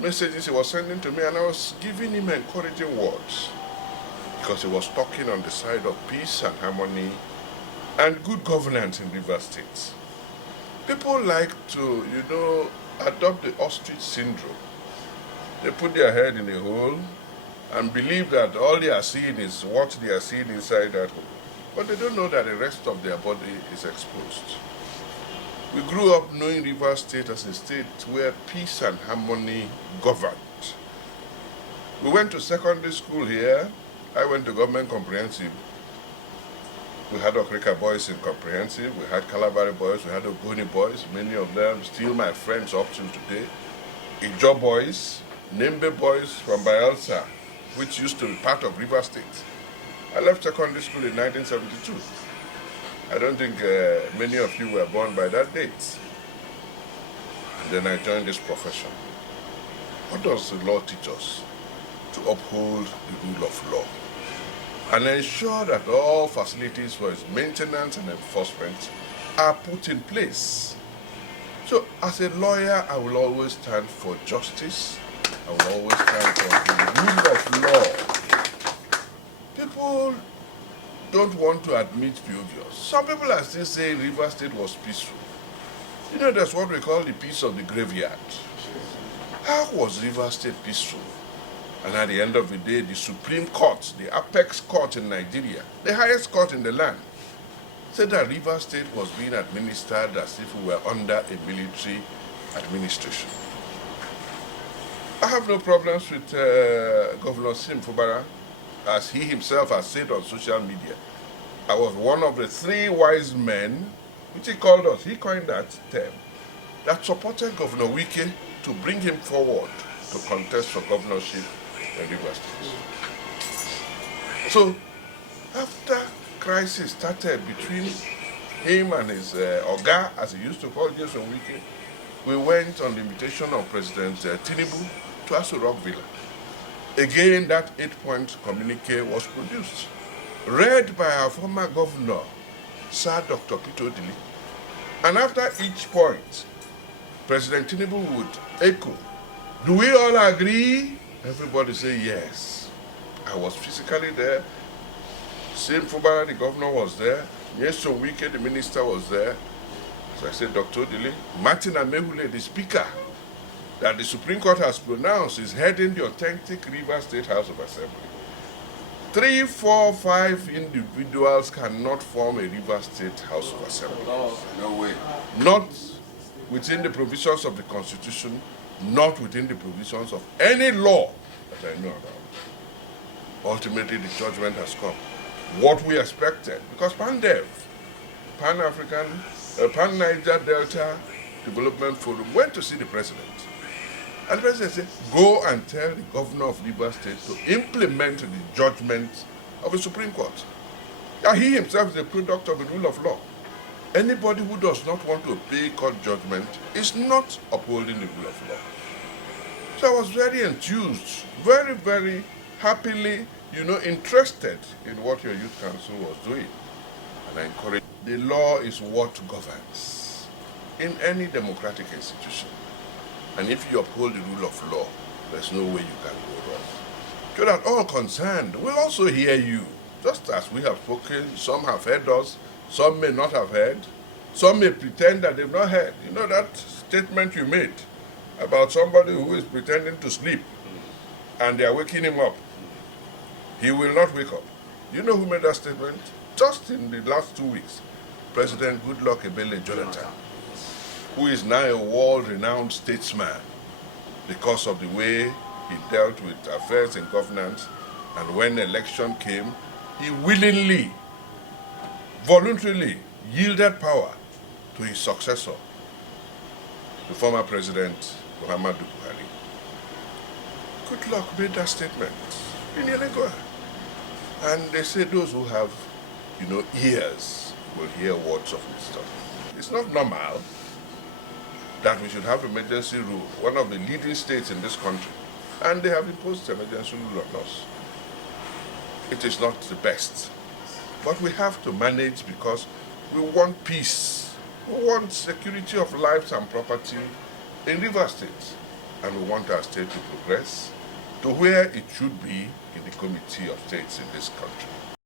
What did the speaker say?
messages he was sending to me, and I was giving him encouraging words because he was talking on the side of peace and harmony and good governance in Rivers State. People like to, adopt the ostrich syndrome. They put their head in a hole and believe that all they are seeing is what they are seeing inside that hole. But they don't know that the rest of their body is exposed. We grew up knowing Rivers State as a state where peace and harmony governed. We went to secondary school here. I went to government comprehensive. We had Okrika boys in comprehensive, we had Calabari boys, we had Ogoni boys, many of them still my friends up till today. Ijo boys, Nembe boys from Bayelsa, which used to be part of Rivers State. I left secondary school in 1972. I don't think many of you were born by that date. And then I joined this profession. What does the law teach us? To uphold the rule of law and ensure that all facilities for its maintenance and enforcement are put in place. So as a lawyer, I will always stand for justice. I will always stand for the rule of law. People don't want to admit the obvious. Some people are still saying Rivers State was peaceful. That's what we call the peace of the graveyard. How was Rivers State peaceful? And at the end of the day, the Supreme Court, the apex court in Nigeria, the highest court in the land, said that Rivers State was being administered as if we were under a military administration. I have no problems with Governor Fubara, as he himself has said on social media. I was one of the 3 wise men, which he called us, he coined that term, that supported Governor Wike to bring him forward to contest for governorship in Rivers State. So, after crisis started between him and his Oga, as he used to call Jason Wike, we went on the invitation of President Tinubu to Aso Rock Villa. Again, that 8-point communique was produced, read by our former governor, Sir Dr. Akpoti-Uduaghan. And after each point, President Tinubu would echo, "Do we all agree?" Everybody say yes. I was physically there. Same Fubara, the governor, was there. Nyesom Wike, the minister, was there. So I said, Dr. Uduaghan, Martin Amehule, the speaker, that the Supreme Court has pronounced is heading the authentic Rivers State House of Assembly. 3, 4, 5 individuals cannot form a Rivers State House of Assembly. No way. Not within the provisions of the Constitution, not within the provisions of any law that I know about. Ultimately, the judgment has come. What we expected, because PANDEV, Pan-African, Pan-Niger Delta Development Forum, went to see the president. And the president said, go and tell the governor of Rivers State to implement the judgment of the Supreme Court. Now, he himself is a product of the rule of law. Anybody who does not want to obey court judgment is not upholding the rule of law. So I was very enthused, very, very happily, interested in what your youth council was doing. And I encourage. The law is what governs in any democratic institution. And if you uphold the rule of law, there's no way you can go wrong. So that all concerned will also hear you. Just as we have spoken, some have heard us, some may not have heard, some may pretend that they've not heard. You know that statement you made about somebody who is pretending to sleep and they are waking him up. He will not wake up. You know who made that statement? Just in the last 2 weeks, President Goodluck Ebele Jonathan, who is now a world-renowned statesman because of the way he dealt with affairs in governance, and when the election came, he willingly, voluntarily yielded power to his successor, the former president, Muhammadu Buhari. Goodluck made that statement in Yenagoa. And they say those who have, ears will hear words of wisdom. It's not normal that we should have emergency rule, one of the leading states in this country, and they have imposed emergency rule on us. It is not the best, but we have to manage because we want peace. We want security of lives and property in Rivers State. and we want our state to progress to where it should be in the Committee of States in this country.